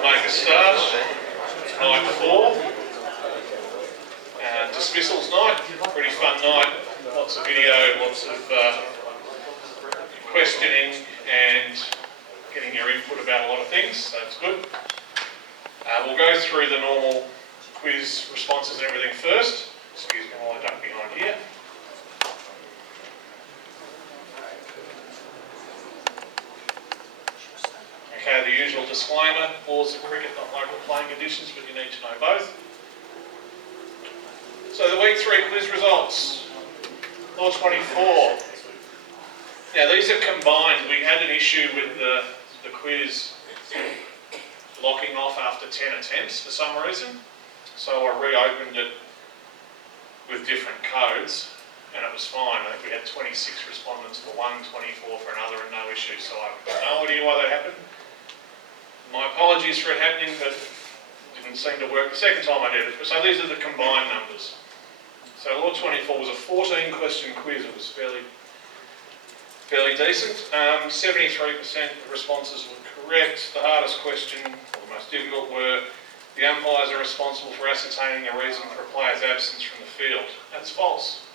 We'll make a start. Night 4. Dismissals night. Pretty fun night. Lots of video, lots of questioning and getting your input about a lot of things, so it's good. We'll go through the normal quiz responses and everything first. Excuse me while I duck behind here. Okay, the usual disclaimer, laws of cricket, not local playing conditions, but you need to know both. So the week 3 quiz results, Law 24. Now these are combined. We had an issue with the quiz locking off after 10 attempts for some reason. So I reopened it with different codes and it was fine. I think we had 26 respondents for one, 24 for another and no issue. So I have no idea why that happened. My apologies for it happening, but it didn't seem to work the second time I did it. So these are the combined numbers. So Law 24 was a 14 question quiz. It was fairly decent. 73% of responses were correct. The hardest question, or the most difficult, were the umpires are responsible for ascertaining the reason for a player's absence from the field. That's false.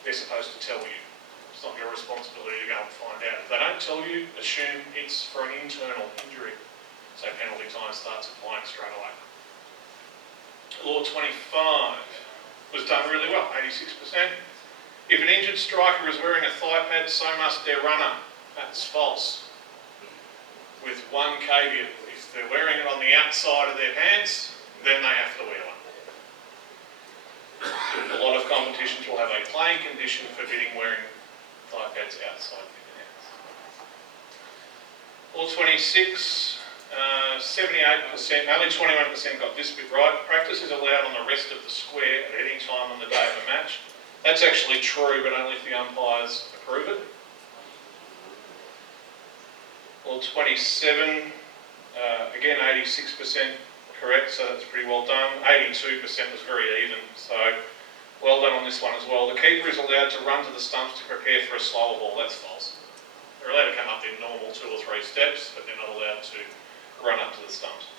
They're supposed to tell you. It's not your responsibility to go and find out. If they don't tell you, assume it's for an internal injury. So penalty time starts applying straight away. Law 25 was done really well, 86%. If an injured striker is wearing a thigh pad, so must their runner. That's false. With one caveat, if they're wearing it on the outside of their pants, then they have to wear one. A lot of competitions will have a playing condition forbidding wearing thigh pads outside their pants. Law 26, 78%, only 21% got this bit right. Practice is allowed on the rest of the square at any time on the day of a match. That's actually true, but only if the umpires approve it. Law 27, again 86% correct, so that's pretty well done. 82% was very even, so well done on this one as well. The keeper is allowed to run to the stumps to prepare for a slower ball. That's false. They're allowed to come up in normal 2 or 3 steps, but they're not allowed to run up to the stumps.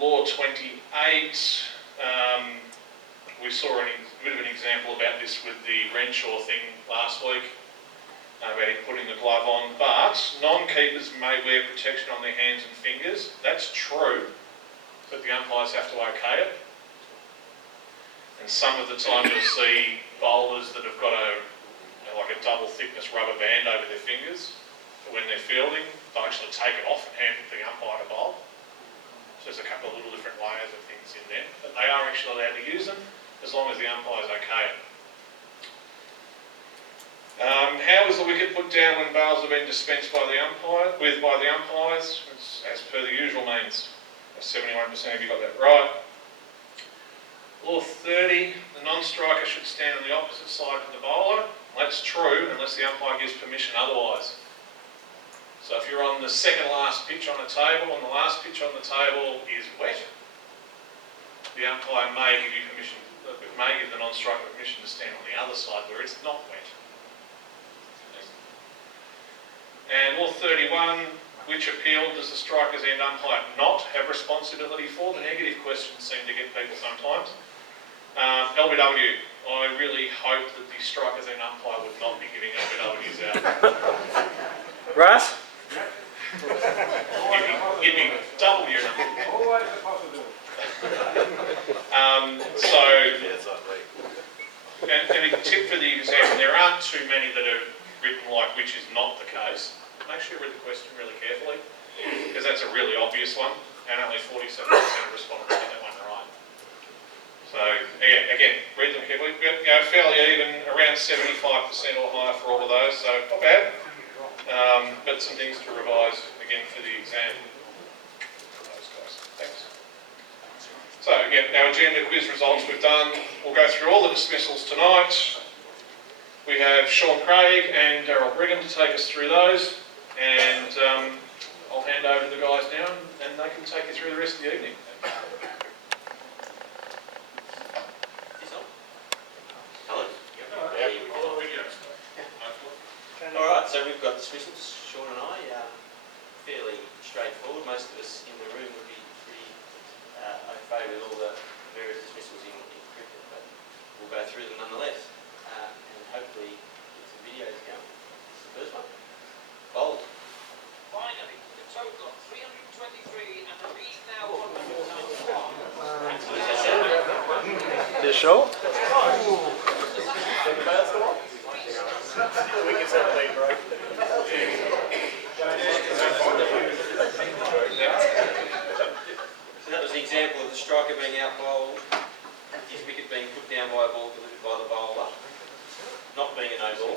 Law 28, we saw a bit of an example about this with the Renshaw thing last week, about him putting the glove on, but non-keepers may wear protection on their hands and fingers. That's true, but the umpires have to okay it. And some of the time you'll see bowlers that have got like a double thickness rubber band over their fingers for when they're fielding. They'll actually take it off and hand it to the umpire to bowl. So there's a couple of little different layers of things in there, but they are actually allowed to use them as long as the umpire's okay it. How was the wicket put down when bails have been dispensed by the umpires? It's as per the usual means. 71% of you got that right. Law 30, the non-striker should stand on the opposite side to the bowler. That's true unless the umpire gives permission otherwise. So if you're on the second last pitch on a table and the last pitch on the table is wet, the umpire may give the non-striker permission to stand on the other side where it's not wet. And Law 31, which appeal does the striker's end umpire not have responsibility for? The negative questions seem to get people sometimes. LBW, I really hope that the striker's end umpire would not be giving LBWs out. Russ? Give me double your number. Always a possibility. And a tip for the exam, there aren't too many that are written like which is not the case. Make sure you read the question really carefully, because that's a really obvious one, and only 47% of respondents get that one right. So again, read them carefully. Fairly even, around 75% or higher for all of those, so not bad. But some things to revise again for the exam. Those guys. Thanks. So again, our agenda quiz results we've done. We'll go through all the dismissals tonight. We have Sean Craig and Daryl Brigham to take us through those, and I'll hand over to the guys now and they can take you through the rest of the evening. Alright, so we've got dismissals, Sean and I. straightforward. Most of us in the room would be pretty au fait with all the various dismissals in cricket, but we'll go through them nonetheless, and hopefully get some videos going. This is the first one. Bold. Finally, the total of 323 and the lead now 100 times par. What does that sound? You sure? So that was the example of the striker being out bowled, his wicket being put down by a ball delivered by the bowler, not being a no ball,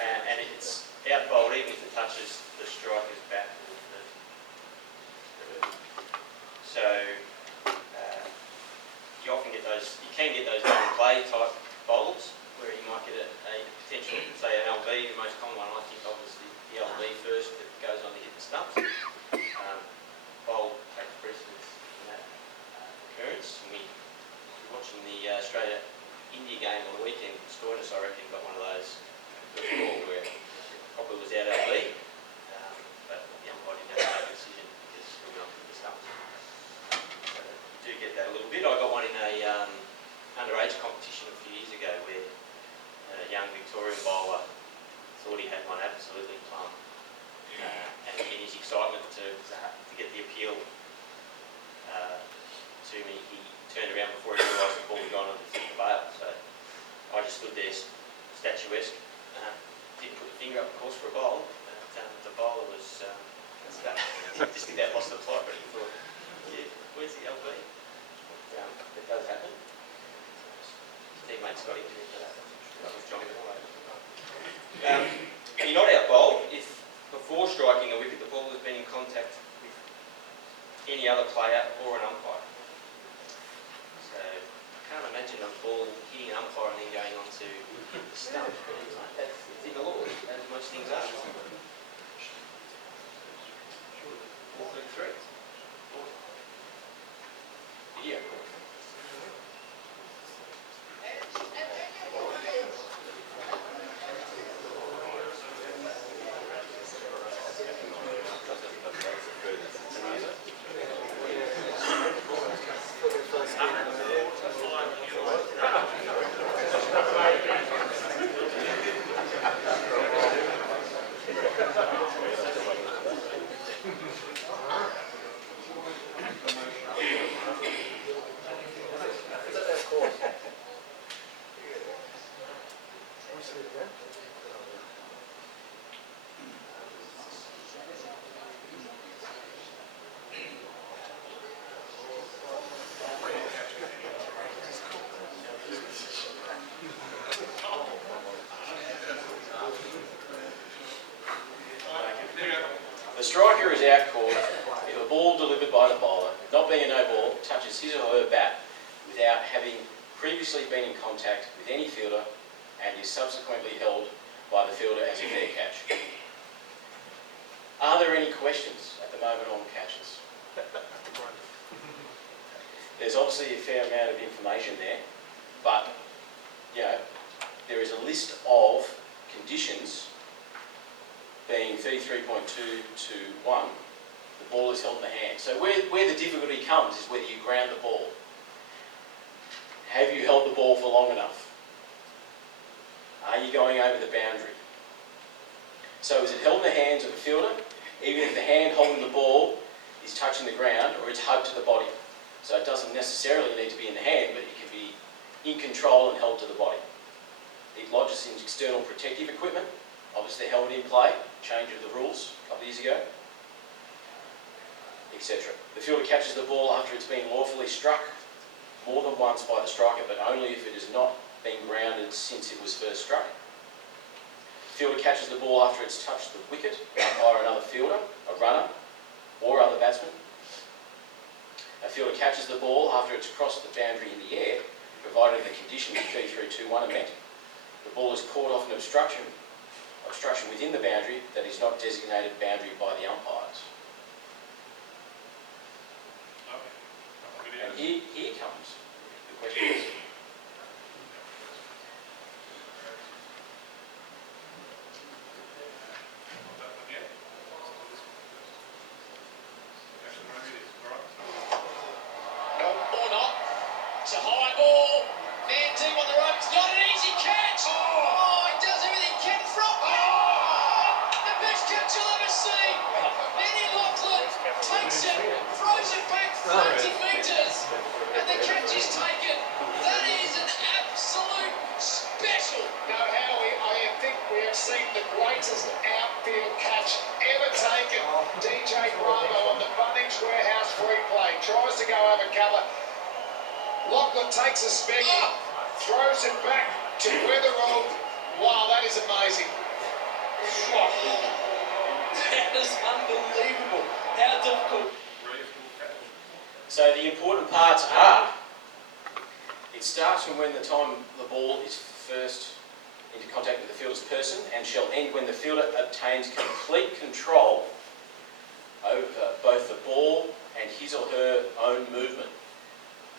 and it's out bowled even if it touches the striker's bat. So you often get those, you can get those double play type bowls where you might get a potential, say an LB, the most common one I think of is the LB first that goes on to hit the stumps. Bowl takes precedence in that occurrence. And we were watching the Australia-India game on the weekend. Stoinis, I reckon, got one of those first ball where it probably was out LB, but the umpire didn't have to make a decision because it went on to the stumps. So you do get that a little bit. I got one in a underage competition a few years ago where a young Victorian bowler thought he had one absolutely plumb. And in his excitement to get the appeal to me, he turned around before he realised the ball had gone on to the bail. So I just stood there statuesque. Didn't put the finger up, of course, for a bowl. But the bowler was just about lost the plot, but he thought, yeah, where's the LB? But it does happen. Teammates got into it for that. That was Johnny Miller. You're not out bowled if before striking a wicket the ball has been in contact with any other player or an umpire. So I can't imagine a ball hitting an umpire and then going on to the stump. That's in the law, as most things are. 433. Video. The striker is out caught if a ball delivered by the bowler, not being a no ball, touches his or her bat without having previously been in contact with any fielder and is subsequently held by the fielder as a fair catch. Are there any questions at the moment on catches? There's obviously a fair amount of information there, but you know, there is a list of conditions being 33.2 to 1, the ball is held in the hand. So where the difficulty comes is whether you ground the ball. Have you held the ball for long enough? Are you going over the boundary? So is it held in the hands of the fielder, even if the hand holding the ball is touching the ground or it's hugged to the body? So it doesn't necessarily need to be in the hand, but it can be in control and held to the body. It lodges in external protective equipment, obviously helmet in play, change of the rules a couple of years ago, etc. The fielder catches the ball after it's been lawfully struck more than once by the striker, but only if it has not been grounded since it was first struck. The fielder catches the ball after it's touched the wicket by another fielder, a runner, or other batsman. A fielder catches the ball after it's crossed the boundary in the air, provided the conditions of 3321 are met. The ball is caught off an obstruction within the boundary that is not designated boundary by the umpires. And here comes the questions. catch you'll ever see. Eddie Loughlin takes it, throws it back 30 metres, and the catch is taken. That is an absolute special. Now, Howie, I think we have seen the greatest outfield catch ever taken. DJ Bravo on the Bunnings Warehouse free play. Tries to go over cover. Loughlin takes a spec, throws it back to Weatherall. Wow, that is amazing. That is unbelievable. How difficult. So the important parts are, it starts from when the time the ball is first into contact with the fielder's person and shall end when the fielder obtains complete control over both the ball and his or her own movement.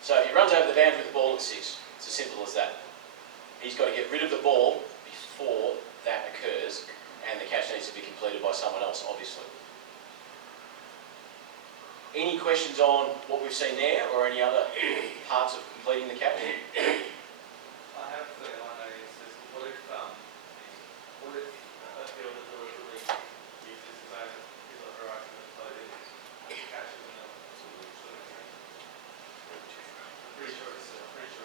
So if he runs over the boundary with the ball at 6, it's as simple as that. He's got to get rid of the ball before that occurs, and the catch needs to be completed by someone else, obviously. Any questions on what we've seen there, or any other parts of completing the catch? I have the line that says, what if a fielder deliberately uses his own his or her own clothing and catches in a sort of pretty sure it's potential.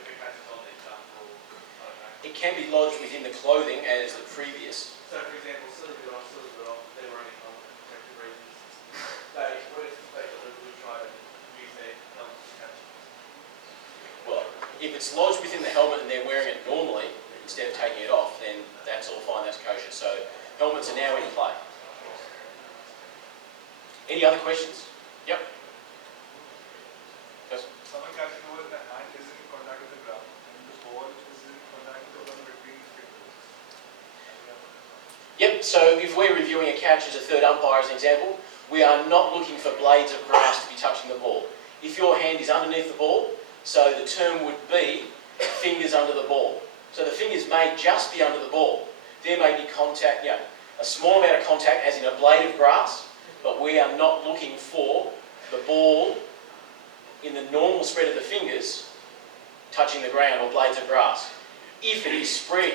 If it catches on the example, I don't know. It can be lodged within the clothing as the previous. So for example, silly bit off, they were only on protective reasons. What if they deliberately try to use their helmet to catch it? Well, if it's lodged within the helmet and they're wearing it normally, instead of taking it off, then that's all fine, that's kosher. So helmets are now in play. Any other questions? Yep. Yes. Someone catching the ball with the hand is in contact with the ground, and the ball is in contact with the between his fingers. Yep, so if we're reviewing a catch as a third umpire as an example, we are not looking for blades of grass to be touching the ball. If your hand is underneath the ball, so the term would be fingers under the ball. So the fingers may just be under the ball. There may be contact, a small amount of contact as in a blade of grass, but we are not looking for the ball in the normal spread of the fingers touching the ground or blades of grass. If it is spread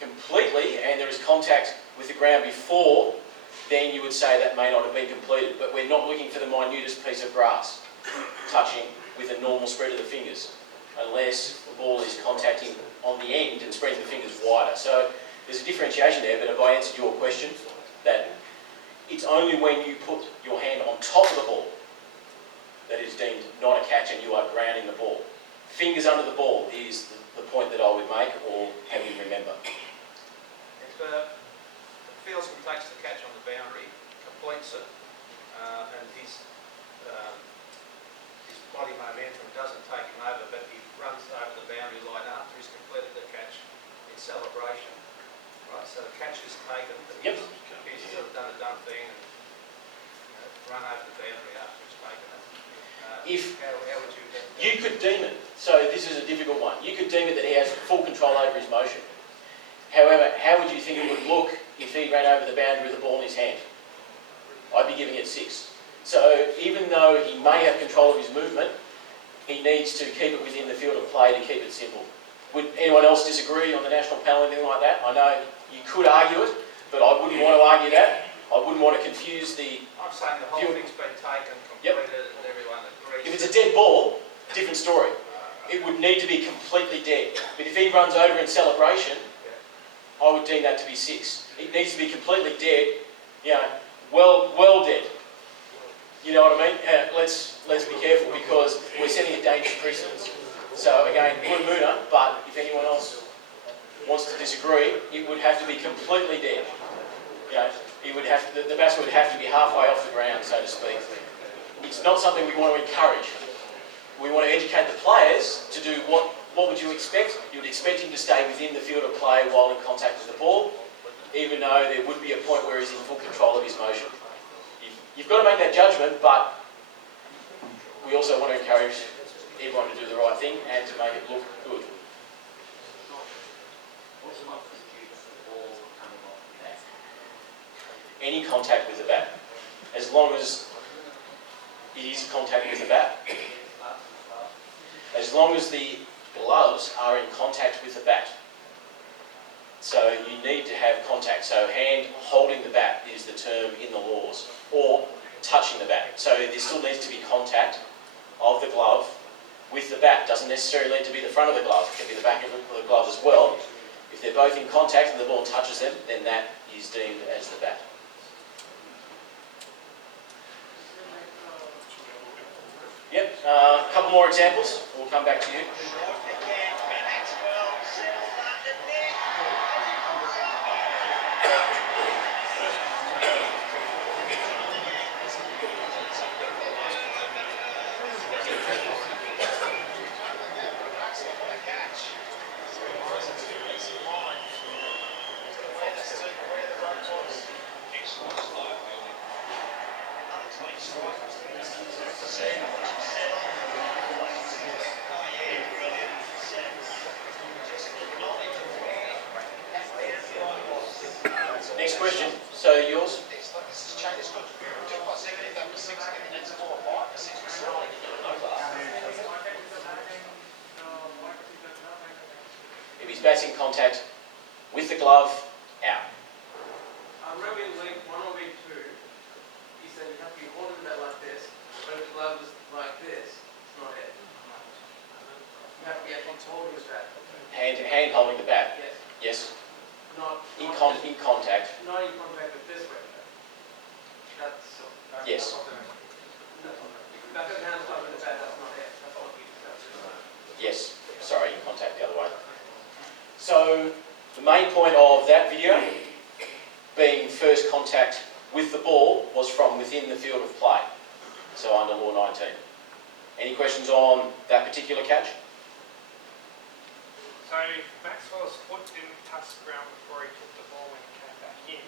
completely and there is contact with the ground before, then you would say that may not have been completed. But we're not looking for the minutest piece of grass touching with a normal spread of the fingers, unless the ball is contacting on the end and spreading the fingers wider. So there's a differentiation there, but have I answered your question? That it's only when you put your hand on top of the ball that is deemed not a catch and you are grounding the ball. Fingers under the ball is the point that I would make, or have you remember? If the fieldsman takes the catch on the boundary, completes it, and his body momentum doesn't take him over, but he runs over the boundary line after he's completed the catch in celebration, right? So the catch is taken, but Yep. he's sort of done a done thing and run over the boundary after he's taken it. How would you get that? You could deem it, so this is a difficult one, you could deem it that he has full control over his motion. However, how would you think it would look if he ran over the boundary with the ball in his hand? I'd be giving it 6. So even though he may have control of his movement, he needs to keep it within the field of play to keep it simple. Would anyone else disagree on the national panel or anything like that? I know you could argue it, but I wouldn't want to argue that. I wouldn't want to confuse the... I'm saying the whole thing's been taken, Yep. completed, and everyone agrees. If it's a dead ball, different story. It would need to be completely dead. But if he runs over in celebration, I would deem that to be 6. It needs to be completely dead, well dead. You know what I mean? Let's be careful, because we're setting a dangerous precedent. So again, blue mooner, but if anyone else wants to disagree, it would have to be completely dead. It would have to, the batsman would have to be halfway off the ground, so to speak. It's not something we want to encourage. We want to educate the players to do what would you expect? You would expect him to stay within the field of play while in contact with the ball, even though there would be a point where he's in full control of his motion. You've got to make that judgment, but we also want to encourage everyone to do the right thing and to make it look good. Any contact with the bat, as long as it is contact with the bat. As long as the gloves are in contact with the bat. So you need to have contact. So hand holding the bat is the term in the laws, or touching the bat. So there still needs to be contact of the glove with the bat. Doesn't necessarily need to be the front of the glove, it can be the back of the glove as well. If they're both in contact and the ball touches them, then that is deemed as the bat. Yep, a couple more examples, we'll come back to you. Next question, so yours? If he's batting contact with the glove, out. I remember in week 1 or week 2, he said you have to be holding that like this, but if the glove is like this, it's not it. You have to be actually holding the bat. Hand holding the bat? Yes. Yes. Not In just- contact? Not in contact with this way. That's Yes. No. If the hand's holding the bat, that's not it. That's what we discussed. Yes. Sorry, in contact the other way. So, the main point of that video being first contact with the ball was from within the field of play. So under law 19. Any questions on that particular catch? So if Maxwell's foot didn't touch the ground before he took the ball when he came back in,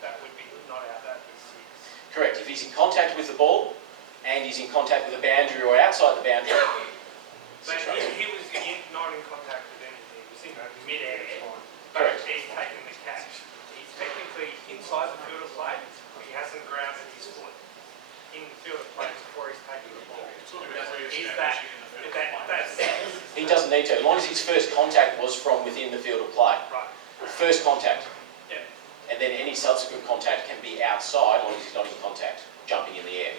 that would be not out, that would be 6. Correct. If he's in contact with the ball and he's in contact with the boundary or outside the boundary. But he was not in contact with anything, he was in mid-air, but Correct. he's taken the catch. He's technically inside the field of play, but he hasn't grounded his foot in the field of play before he's taken the ball. That's He doesn't need to, as long as his first contact was from within the field of play. right. First contact. Yeah. And then any subsequent contact can be outside as long as he's not in contact, jumping in the air.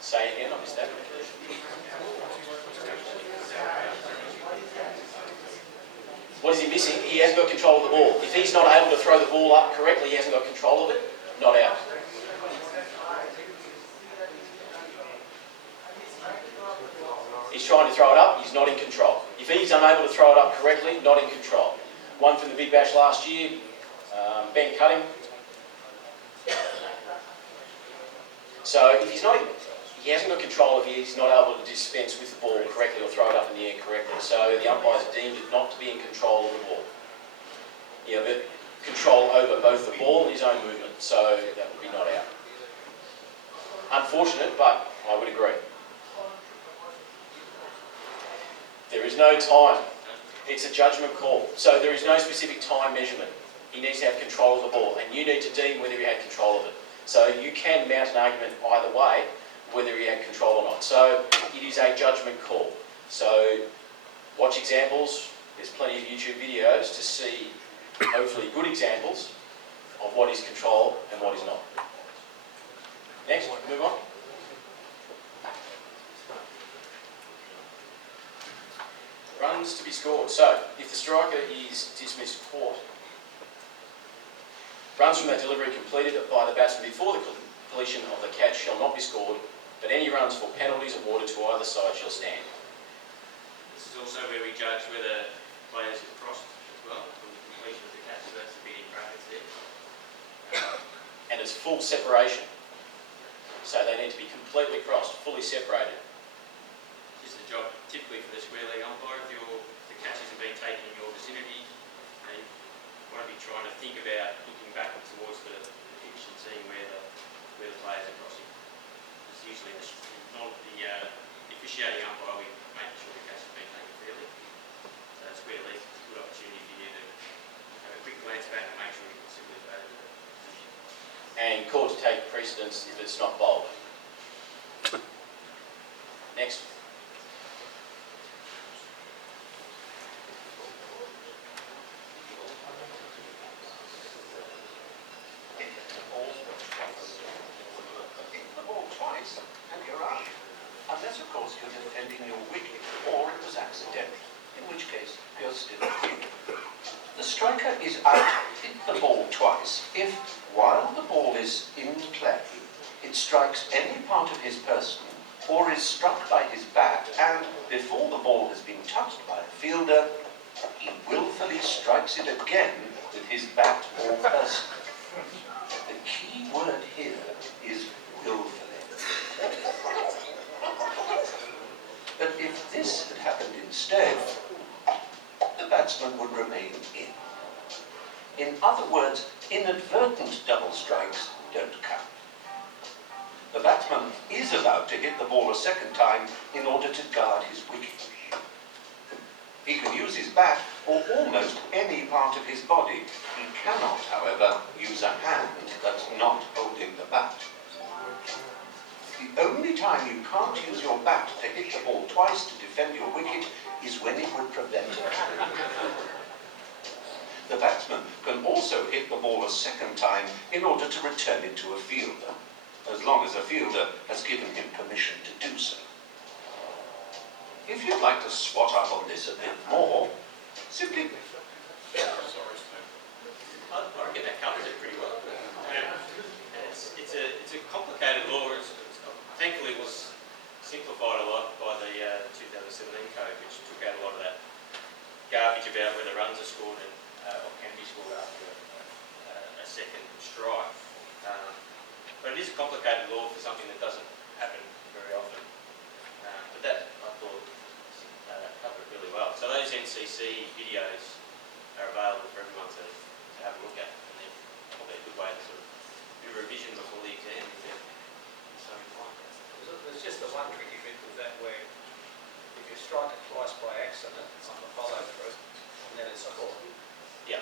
Say again, I missed that. What is he missing? He hasn't got control of the ball. If he's not able to throw the ball up correctly, he hasn't got control of it, not out. He's trying to throw it up, he's not in control. If he's unable to throw it up correctly, not in control. One from the Big Bash last year, Ben Cutting. So if he's not, he hasn't got control if he's not able to dispense with the ball correctly or throw it up in the air correctly. So the umpires deemed it not to be in control of the ball. You have control over both the ball and his own movement, so that would be not out. Unfortunate, but I would agree. There is no time. It's a judgment call. So there is no specific time measurement. He needs to have control of the ball, and you need to deem whether he had control of it. So you can mount an argument either way, whether he had control or not. So it is a judgment call. So watch examples. There's plenty of YouTube videos to see, hopefully, good examples of what is control and what is not. Next, move on. Runs to be scored. So, if the striker is dismissed court, runs from that delivery completed by the batsman before the completion of the catch shall not be scored, but any runs for penalties awarded to either side shall stand. This is also where we judge whether players have crossed as well from the completion of the catch, so that's the big in brackets there. And it's full separation. So they need to be completely crossed, fully separated. It's the job typically for the square leg umpire. If the catches have been taken in your vicinity, you want to be trying to think about looking back towards the pitch and seeing where the players are crossing. It's usually the officiating umpire, we make sure the catch has been taken fairly. So it's where it's a good opportunity for you to have a quick glance back and make sure you can simply vote the position. And court to take precedence if it's not bowled. Next. Hit the ball twice and you're out. Unless, of course, you're defending your wicket or it was accidental, in which case you're still in. The striker is out, hit the ball twice, if, while the ball is in play, it strikes any part of his person or is struck by his bat and, before the ball has been touched by a fielder, he willfully strikes it again with his bat or person. The key word here is willfully. But if this had happened instead, the batsman would remain in. In other words, inadvertent double strikes don't count. The batsman is about to hit the ball a second time in order to guard his wicket. He can use his bat or almost any part of his body. He cannot, however, use a hand that's not holding the bat. The only time you can't use your bat to hit the ball twice to defend your wicket is when it would prevent it. The batsman can also hit the ball a second time in order to return it to a fielder, as long as a fielder has given him permission to do so. If you'd like to swat up on this a bit more, simply... Sorry, Steve. I reckon that covers it pretty well. And it's a complicated law. Thankfully, it was simplified a lot by the 2017 code, which took out a lot of that garbage about whether runs are scored and or can be scored after a second strike. But it is a complicated law for something that doesn't happen very often. But that, I thought, covered it really well. So those NCC videos are available for everyone to have a look at. And they're probably a good way to sort of do revision before the exam. So fine. There's just the one tricky bit with that where if you strike it twice by accident, it's on the follow through, and then it's a ball. Yeah.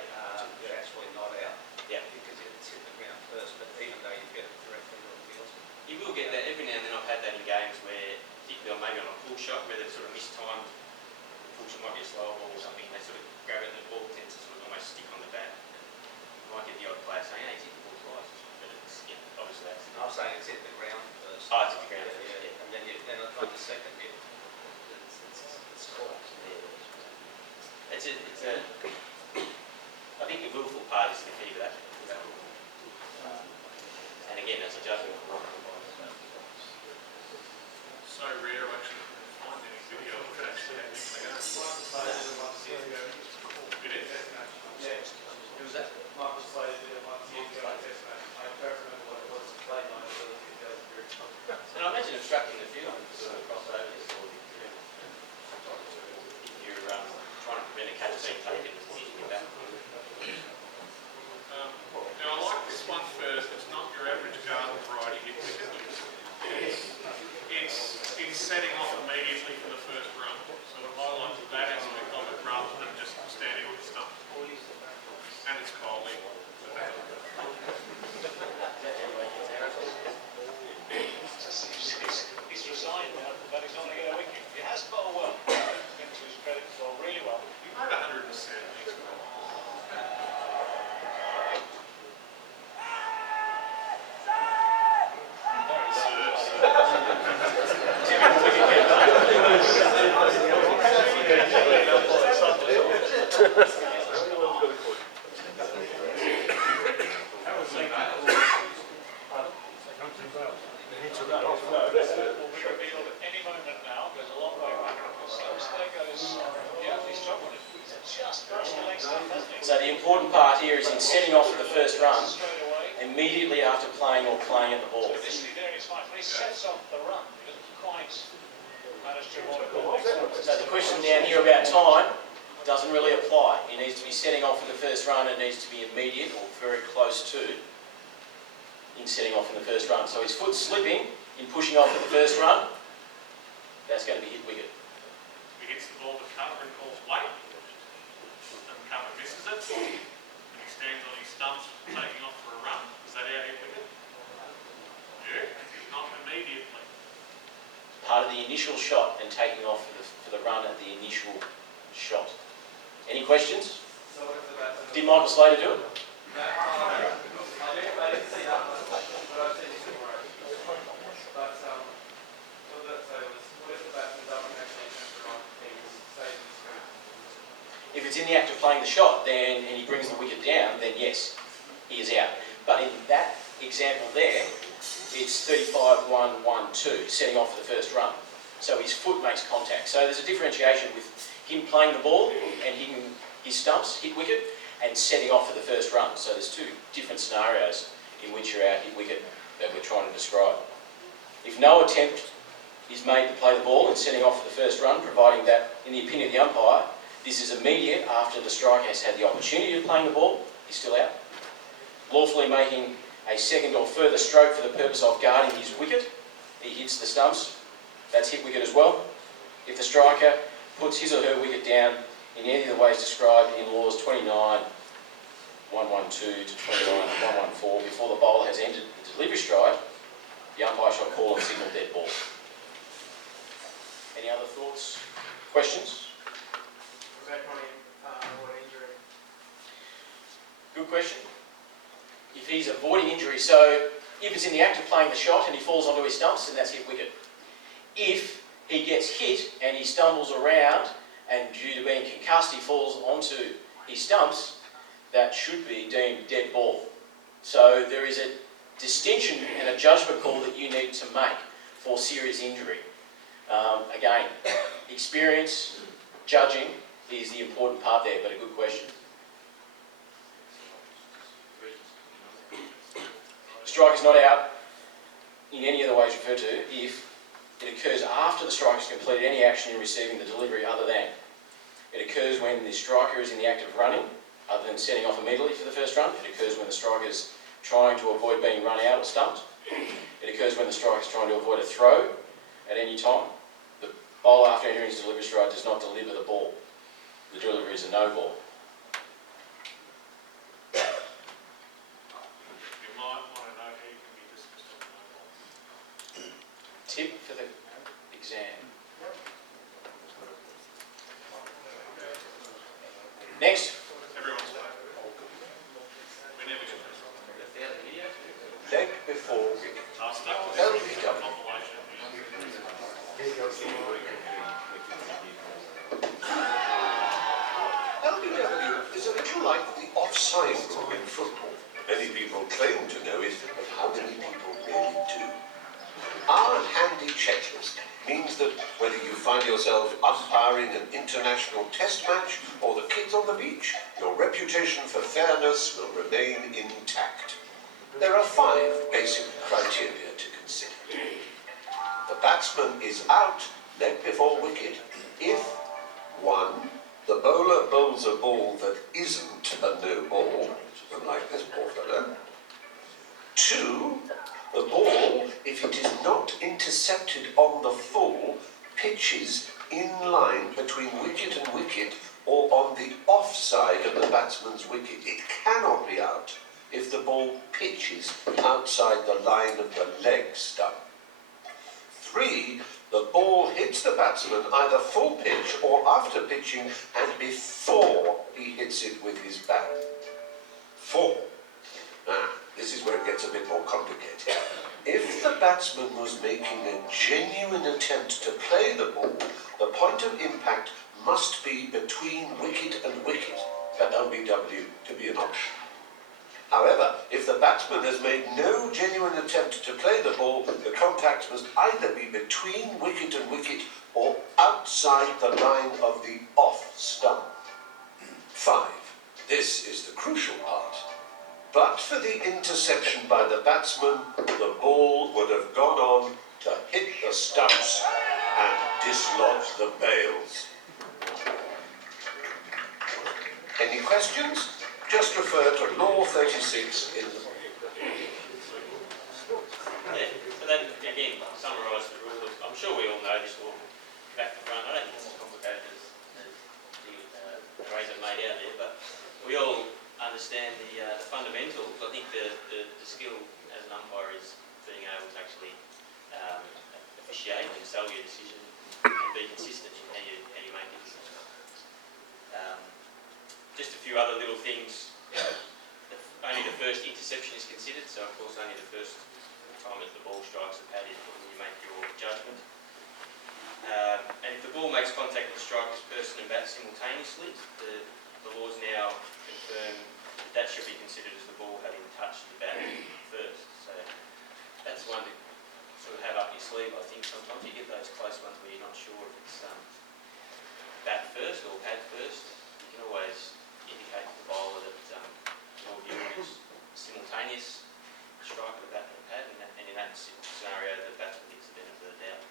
You're actually not out. Yeah. Because it's hit the ground first, but even though you get it directly on the field. You will get that every now and then. I've had that in games where, particularly maybe on a pull shot, where they've sort of mistimed. The pull shot might be a slow ball or something. They sort of grab it and the ball tends to sort of almost stick on the bat. You might get the odd player saying, "Hey, he's hit the ball twice," but it's obviously that's. I'm saying it's hit the ground first. Oh, it's hit the ground first. Yeah. Yeah. And then on the second hit, it's caught. I think the willful part is the key to that. And again, that's a judgment. So rare, I actually couldn't find any video of it actually. It is. Yeah. It was that Michael Slater did it 1 year ago. I don't remember what it was. It's played by the And I imagine obstructing the field sort of cross over this sort of thing. If you're trying to prevent a catch being taken, it's hitting your back. Now I like this one first. It's not your average garden variety hit wicket. It's in setting off immediately for the first run. So the highlight of that aspect of it rather than just standing on the stump. And it's cold. He's resigned now, but he's not going to get a wicket. He has bowled well. To his credit, he's bowled really well. He made 100%. Any moment now goes a long way back. There goes, yeah, he's struggled. He's just brushed the leg stuff, hasn't he? So the important part here is in setting off for the first run, Straight away. immediately after playing or playing at the ball. Initially there he's fine, but he sets off the run. He doesn't quite manage to avoid it. So the question down here about time doesn't really apply. He needs to be setting off for the first run. It needs to be immediate or very close to in setting off in the first run. So his foot's slipping in pushing off for the first run. That's going to be hit wicket. He hits the ball to cover and calls wait. And cover misses it. And he stands on his stumps taking off for a run. Is that out hit wicket? Yeah, not immediately. Part of the initial initial shot and taking off for the run at the initial shot. Any questions? So what is the batsman? Did Michael Slater do it? I didn't see that one, but I've seen it tomorrow. But what that say was, what if the batsman doesn't actually turn the run, he's saving his ground? If it's in the act of playing the shot, then and he brings the wicket down, then yes, he is out. But in that example there, it's 35-1-1-2, setting off for the first run. So his foot makes contact. So there's a differentiation with him playing the ball and hitting his stumps, hit wicket, and setting off for the first run. So there's two different scenarios in which you're out hit wicket that we're trying to describe. If no attempt is made to play the ball and setting off for the first run, providing that, in the opinion of the umpire, this is immediate after the striker has had the opportunity of playing the ball, he's still out. Lawfully making a second or further stroke for the purpose of guarding his wicket, he hits the stumps, that's hit wicket as well. If the striker puts his or her wicket down in any of the ways described in laws 29, 112 to 29, 114, before the bowler has entered the delivery stride, the umpire shall call and signal dead ball. Any other thoughts, questions? Was that kind of avoid injury? Good question. If he's avoiding injury, so if it's in the act of playing the shot and he falls onto his stumps, then that's hit wicket. If he gets hit and he stumbles around and due to being concussed he falls onto his stumps, that should be deemed dead ball. So there is a distinction and a judgment call that you need to make for serious injury. Again, experience, judging is the important part there, but a good question. Striker's not out in any of the ways referred to if it occurs after the striker has completed any action in receiving the delivery other than. It occurs when the striker is in the act of running, other than setting off immediately for the first run. It occurs when the striker is trying to avoid being run out or stumped. It occurs when the striker is trying to avoid a throw at any time. The bowler, after entering his delivery stride, does not deliver the ball. The delivery is a no ball. You might want to know who can be dismissed on no ball. Tip for the exam. Next. Everyone's playing. We never get this. Leg before wicket. I'll stick to LBW. this compilation. LBW is a little like the offside rule in football. Many people claim to know it, but how many people really do? Our handy checklist means that whether you find yourself umpiring an international test match or the kids on the beach, your reputation for fairness will remain intact. There are 5 basic criteria to consider. The batsman is out, leg before wicket, if 1. The bowler bowls a ball that isn't a no ball, unlike this poor fellow. 2. The ball, if it is not intercepted on the full, pitches in line between wicket and wicket or on the offside of the batsman's wicket. It cannot be out if the ball pitches outside the line of the leg stump. 3. The ball hits the batsman either full pitch or after pitching and before he hits it with his bat. 4. Now, this is where it gets a bit more complicated. If the batsman was making a genuine attempt to play the ball, the point of impact must be between wicket and wicket for LBW to be an option. However, if the batsman has made no genuine attempt to play the ball, the contact must either be between wicket and wicket or outside the line of the off stump. 5. This is the crucial part. But for the interception by the batsman, the ball would have gone on to hit the stumps and dislodge the bails. Any questions? Just refer to Law 36 in the... Yeah, so that, again, summarise the rules. I'm sure we all know this law back to front. I don't think it's as complicated as the razor made out there, but we all understand the fundamentals. I think the skill as an umpire is being able to actually officiate and sell your decision and be consistent in how you make it. Just a few other little things. Only the first interception is considered, so of course only the first time that the ball strikes the pad is when you make your judgment. And if the ball makes contact with the striker's person and bat simultaneously, the laws now confirm that should be considered as the ball having touched the bat first. So that's one to sort of have up your sleeve. I think sometimes you get those close ones where you're not sure if it's bat first or pad first. You can always indicate to the bowler that your view is simultaneous strike of the bat and the pad, and in that scenario the batsman gets the benefit of the doubt.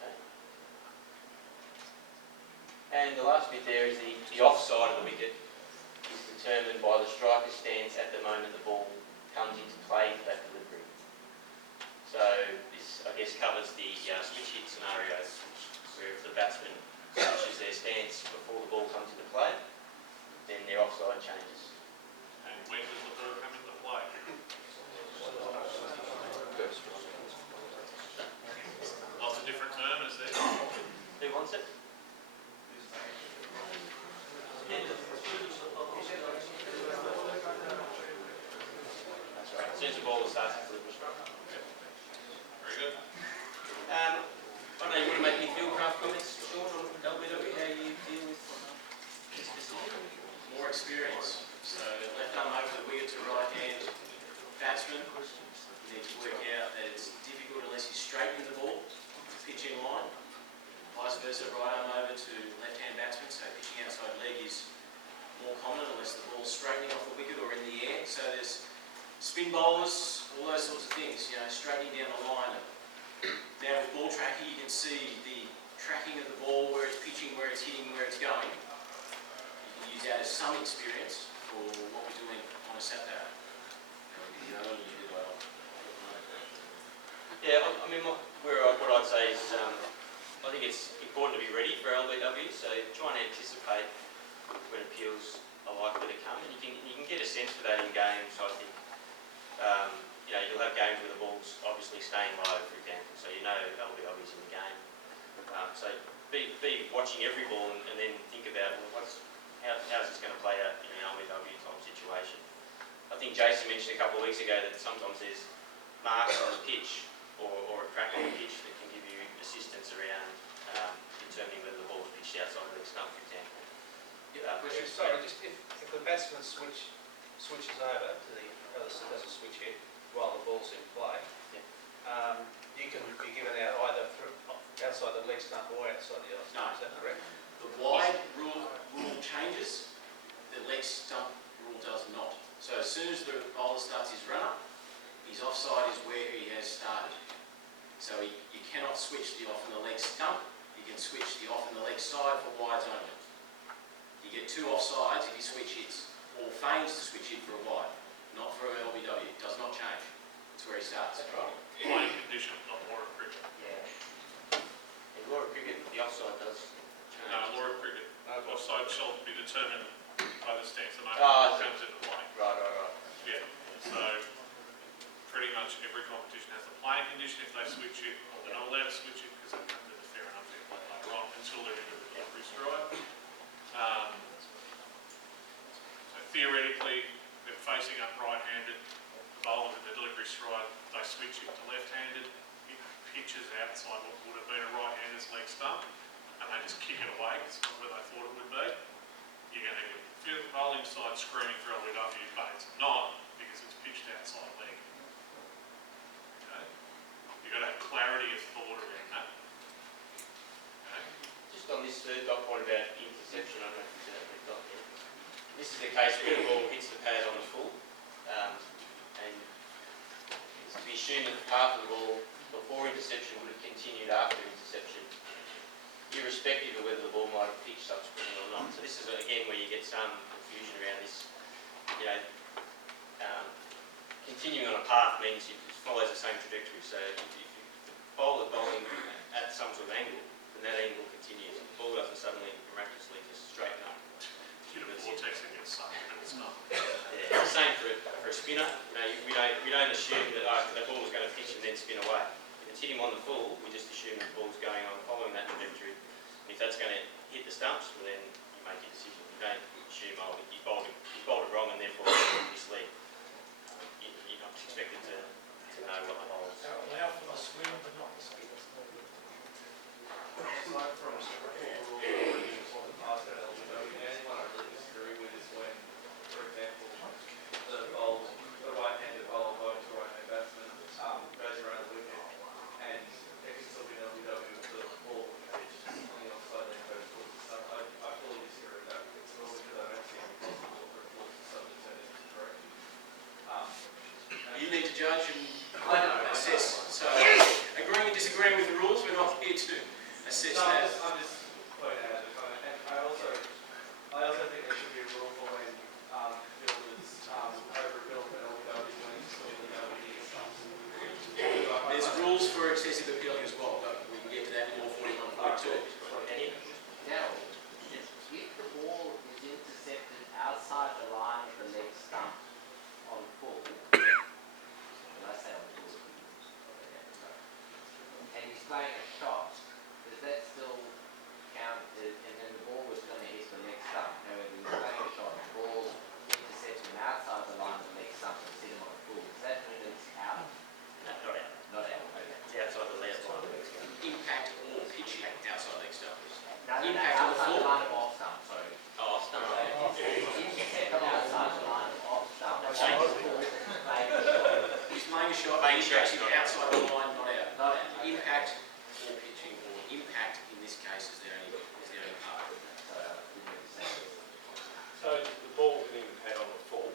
Okay. And the last bit there is the offside of the wicket is determined by the striker's stance at the moment the ball comes into play for that delivery. So this, I guess, covers the switch hit scenarios where if the batsman switches their stance before the ball comes into play, then their offside changes. And when does the ball come into play? Lots of different terms there. Who wants it? That's right. As soon as the ball starts to flip the strike. Very good. I don't know, you want to make any field craft comments, Sean, on LBW, how you deal with this decision? More experience. So left arm over the wicket to right hand batsman. You need to work out that it's difficult unless you straighten the ball, pitch in line. Vice versa, right arm over to left hand batsman, so pitching outside leg is more common unless the ball's straightening off the wicket or in the air. So there's spin bowlers, all those sorts of things, you know, straightening down the line. Now with ball tracking, you can see the tracking of the ball, where it's pitching, where it's hitting, where it's going. You can use that as some experience for what we're doing on a Saturday. Yeah, I mean, what I'd say is, I think it's important to be ready for LBW, so try and anticipate when appeals are likely to come, and you can get a sense for that in games. I think you know, you'll have games where the ball's obviously staying low, for example, so you know LBW's in the game. So be watching every ball and then think about, well, how's this going to play out in an LBW type situation. I think Jason mentioned a couple of weeks ago that sometimes there's marks on the pitch or a crack on the pitch that can give you assistance around determining whether the ball's pitched outside the leg stump, for example. Sorry, just if the batsman switches over to the other side, does a switch hit while the ball's in play, you can be given out either outside the leg stump or outside the other stump. Is that correct? The wide rule changes, the leg stump rule does not. So as soon as the bowler starts his run-up, his offside is where he has started. So you cannot switch the off and the leg stump, you can switch the off and the leg side for wides only. You get two offsides if you switch hits, or feigns to switch hit for a wide, not for an LBW. It does not change. It's where he starts. That's right. Playing condition, not law of cricket. Yeah. In law of cricket, the offside does change. No, law of cricket. Offside shall be determined by the stance the moment Oh, it comes into play. Right. Yeah. So pretty much every competition has the playing condition. If they switch it, they're not allowed to switch it because that comes into fair and unfair play later on until they're into the delivery stride. So theoretically, they're facing up right-handed. The bowler with the delivery stride, they switch it to left-handed. It pitches outside what would have been a right-hander's leg stump, and they just kick it away. It's not where they thought it would be. You're going to get the bowling side screaming for LBW, but it's not because it's pitched outside leg. Okay? You've got to have clarity of thought around that. Okay? Just on this third dot point about interception, I don't know if we've got here. This is the case where the ball hits the pad on the full, and it's to be assumed that the path of the ball before interception would have continued after interception, irrespective of whether the ball might have pitched subsequently or not. So this is again where you get some confusion around this. You know, continuing on a path means it follows the same trajectory. So if the bowler's bowling at some sort of angle, then that angle continues. The ball doesn't suddenly miraculously just straighten up. You know, vortex against something, but it's not. Yeah, the same for a spinner. You know, we don't assume that the ball is going to pitch and then spin away. hit him on the full, we just assume the ball's going on following that trajectory. And if that's going to hit the stumps, well then you make your decision. You don't assume, oh, he bowled it wrong and therefore he's misled. You're not expected to know what the bowl's. Allow for the swing, but not the speed. Aside from the rules on past that element, the only one I really disagree with is when, for example, the right-handed bowler going to right-hand batsman goes around the wicket and they can still be an LBW with the ball on the pitch on the offside then goes towards the stump. I fully disagree with that. It's a rule because I don't see any possible for it towards the stump to turn into correction. You need to judge and I know. assess. So, agreeing and disagreeing with the rules, we're not here to assess No, that. I'm just pointing out the comment, and I also think there should be a rule for when fielders overbuild an LBW when it's still the LBW stumps. There's rules for excessive appealing as well, but we can get to that in law 41.2. Now, if the ball is intercepted outside the line of the leg stump on full, when I say on full, and he's playing a shot, does that still count? And then the ball was going to hit the leg stump. However, he's playing a shot, the ball intercepts him outside the line of the leg stump and hit him on full. Does that mean it's out? No, not out. Not out. Okay. It's outside the left line. Impact or pitching outside leg stump. No, Impact on the outside full. the line of off stump, sorry. Oh, stump. Intercept outside the line of off stump. He's playing a shot, Playing a shot, impacting not out. outside the line, not out. Not out. Impact or pitching, or impact in this case is the only part. So the ball can impact on the full.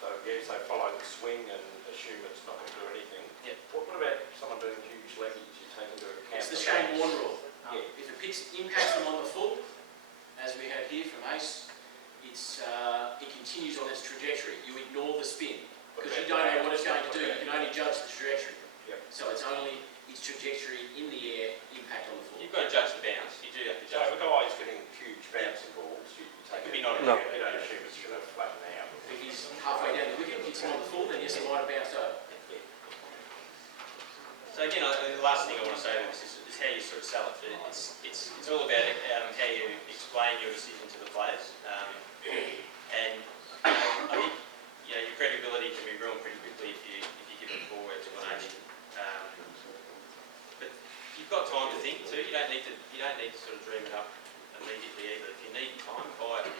So yes, they follow the swing and assume it's not going to do anything. Yep. What about someone doing huge leggies? You take into account. It's the Shane Warne rule. Yeah. If it impacts them on the full, as we had here from Ace, it continues on its trajectory. You ignore the spin because you don't know what it's going to do. You can only judge the trajectory. Yep. So it's only its trajectory in the air, impact on the full. You've got to judge the bounce. You do have to So judge if a guy's getting huge bouncing balls, you take Could be it. not You accurate. don't assume it's going to flatten out. If he's halfway down the wicket, hits him on the full, then yes, he might have bounced over. So again, the last thing I want to say is how you sort of sell it. It's all about how you explain your decision to the players, and I think your credibility can be ruined pretty quickly if you give a poor explanation. But you've got time to think too. You don't need to sort of dream it up immediately either. If you need time, buy it.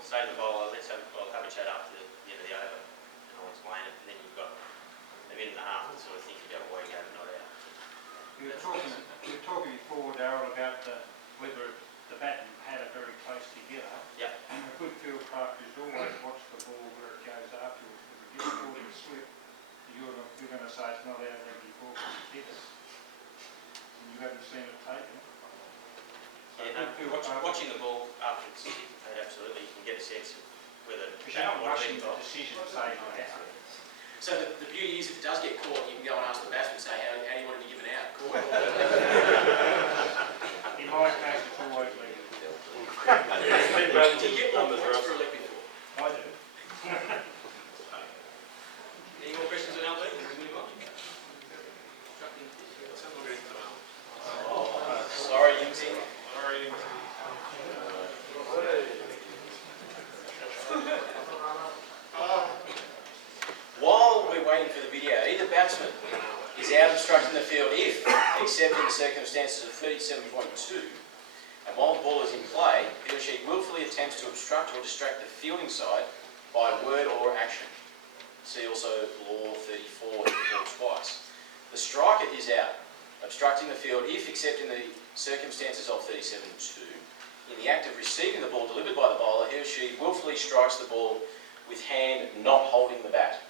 Say to the bowler, I'll have a chat after the end of the over, and I'll explain it. And then you've got a minute and a half to sort of think about why you have it not out. You were talking before, Darryl, about whether the bat and pad are very close together. Yeah. And a good field craft is always watch the ball where it goes afterwards. If it gets caught in a slip, you're going to say it's not out there before because it hit it. And you haven't seen it taken. So Yeah, good no, field watching the ball after it's hit, absolutely, you can get a sense of whether because you're not rushing the decision saying not out. So the beauty is if it does get caught, you can go and ask the batsman and say, how do you want to be given out? Caught. In my case, it's always legal. Do you get more points for a leg before? I do. Any more questions on LB? Can we move on? Sorry, Yimsy. While we're waiting for the video, either batsman is out obstructing the field if, except in the circumstances of 37.2, and while the ball is in play, he or she willfully attempts to obstruct or distract the fielding side by word or action. See also Law 34, or twice. The striker is out, obstructing the field if, except in the circumstances of 37.2, in the act of receiving the ball delivered by the bowler, he or she willfully strikes the ball with hand not holding the bat.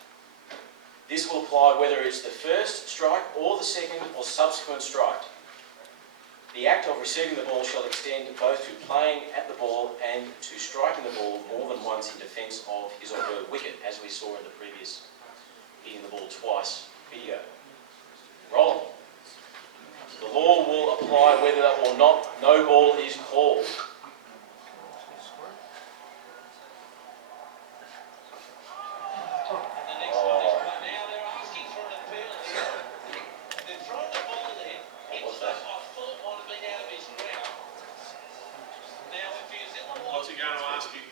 This will apply whether it's the first strike or the second or subsequent strike. The act of receiving the ball shall extend both to playing at the ball and to striking the ball more than once in defence of his or her wicket, as we saw in the previous hitting the ball twice video. Roland. The law will apply whether or not no ball is called. And the next one is right now, they're asking for an appeal here. They've thrown the ball to ask him?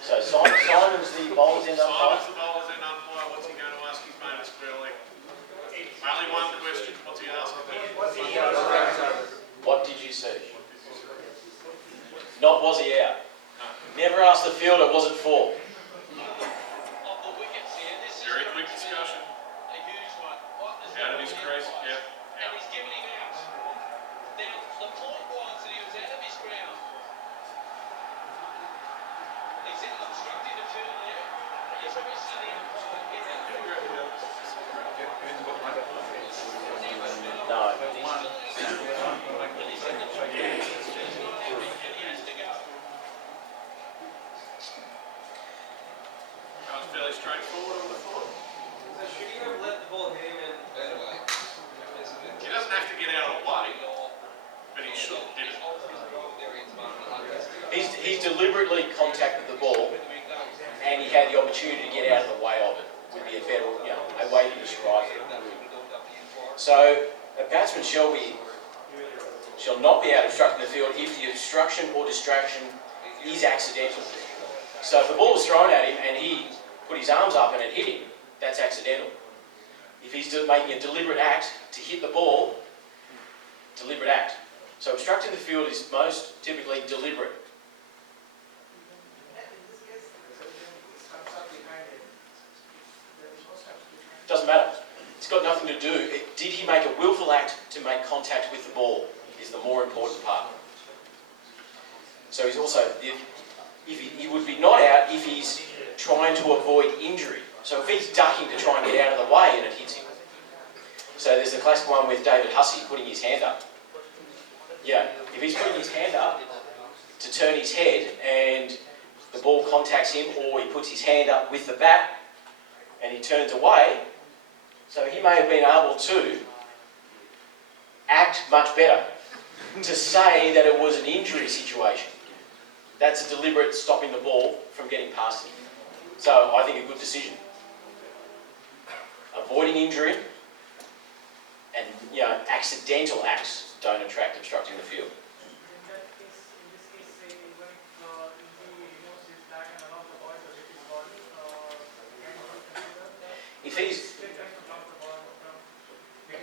So Simon's the bowler's end umpire. Simon's the bowler's end umpire, what's he going to ask his mate at square leg? Only one question, what's he asking? What did you see? Not was he out. Never asked the fielder, was it for? Very quick discussion. Out of his crease, yeah. And he's given him out. Now, the point was that he was out of his ground. He's in obstructing the field there. He's pressing the umpire. No. That was fairly straightforward, I would have thought. So should he have let the ball hit him and He doesn't have to get out of the way, but he should hit it. He's deliberately contacted the ball and he had the opportunity to get out of the way of it. Would be a better, a way to describe it. So a batsman shall not be out obstructing the field if the obstruction or distraction is accidental. So if the ball was thrown at him and he put his arms up and it hit him, that's accidental. If he's making a deliberate act to hit the ball, deliberate act. So obstructing the field is most typically deliberate. Doesn't matter. It's got nothing to do. Did he make a willful act to make contact with the ball is the more important part. So he's also, he would be not out if he's trying to avoid injury. So if he's ducking to try and get out of the way and it hits him. So there's the classic one with David Hussey putting his hand up. Yeah, if he's putting his hand up to turn his head and the ball contacts him, or he puts his hand up with the bat and he turns away, so he may have been able to act much better to say that it was an injury situation. That's a deliberate stopping the ball from getting past him. So I think a good decision. Avoiding injury and accidental acts don't attract obstructing the field. If he's,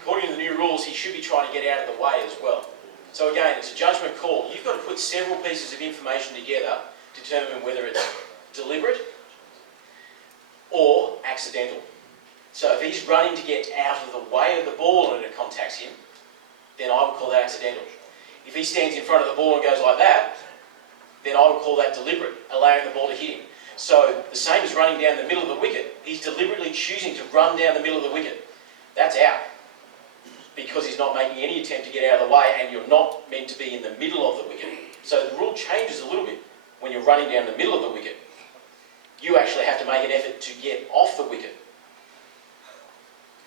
according to the new rules, he should be trying to get out of the way as well. So again, it's a judgment call. You've got to put several pieces of information together to determine whether it's deliberate or accidental. So if he's running to get out of the way of the ball and it contacts him, then I would call that accidental. If he stands in front of the ball and goes like that, then I would call that deliberate, allowing the ball to hit him. So the same as running down the middle of the wicket. He's deliberately choosing to run down the middle of the wicket. That's out. Because he's not making any attempt to get out of the way and you're not meant to be in the middle of the wicket. So the rule changes a little bit when you're running down the middle of the wicket. You actually have to make an effort to get off the wicket.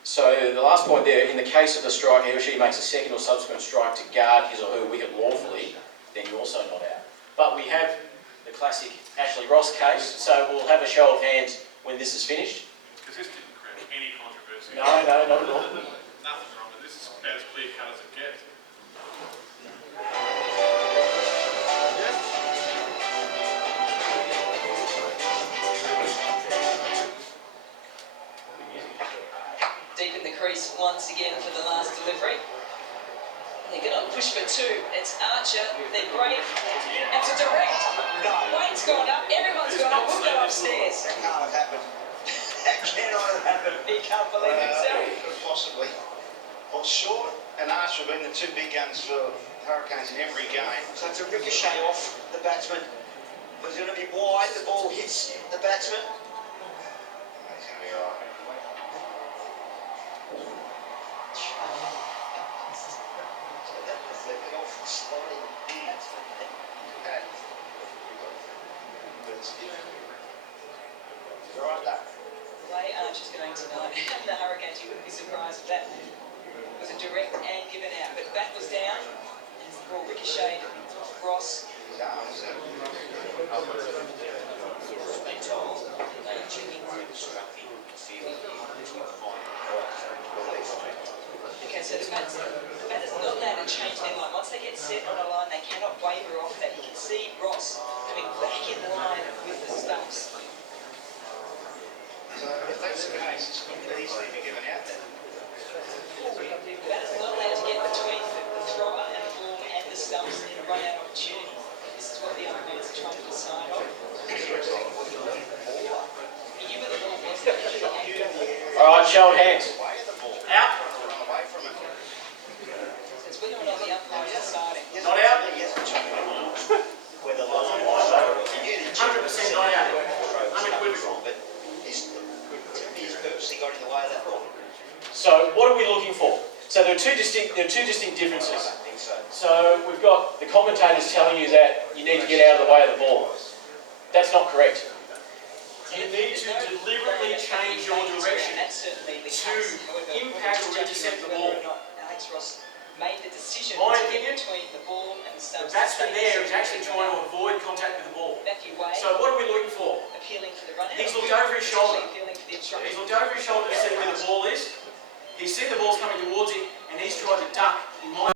So the last point there, in the case of the striker, he or she makes a second or subsequent strike to guard his or her wicket lawfully, then you're also not out. But we have the classic Ashley Ross case, so we'll have a show of hands when this is finished. Because this didn't create any controversy. No, not at all. Nothing wrong with this. It's about as clear cut as it gets. Deep in the crease once again for the last delivery. They're going to push for two. It's Archer, they're brave. It's a direct. Weight's gone up, everyone's gone up. We'll go upstairs. That can't have happened. That cannot have happened. He can't believe himself. Possibly. Well, Short and Archer have been the two big guns for Hurricanes in every game. So it's a ricochet off the batsman. It's going to be wide. The ball hits the batsman. He's going to be all right. The way Archer's going tonight, the Hurricanes, you wouldn't be surprised if that was a direct and given out. But bat was down, and the ball ricocheted. Ross. Because So the batter's not allowed to change their line. Once they get set on a line, they cannot waver off that. You can see Ross coming back in line with the stumps. So if that's the case, it's could easily be given out then. The batter's not allowed to get between the thrower and the ball and the stumps in a run-out opportunity. This is what the umpires are trying to decide on. You were the ball, wasn't it? All right, show of hands. Away of the ball. Out. Run away from it. So it's whether or not the umpires are deciding. Not out. Yes, where the line was. 100% not out. Unequivocal. But he's purposely got in the way of that ball. So what are we looking for? So there are two distinct differences. I don't think so. So we've got the commentators telling you that you need to get out of the way of the ball. That's not correct. You need to deliberately change your direction to impact or intercept the ball. Alex Ross made the decision My to opinion, get between the ball and the The stumps. batsman there is actually trying to avoid contact with the ball. Matthew Wade So what are we looking for? appealing for the run-out. He's looked over his shoulder. Appealing for the obstruction. He's looked over his shoulder to see where the ball is. He's seen the ball's coming towards him, and he's tried to duck, in my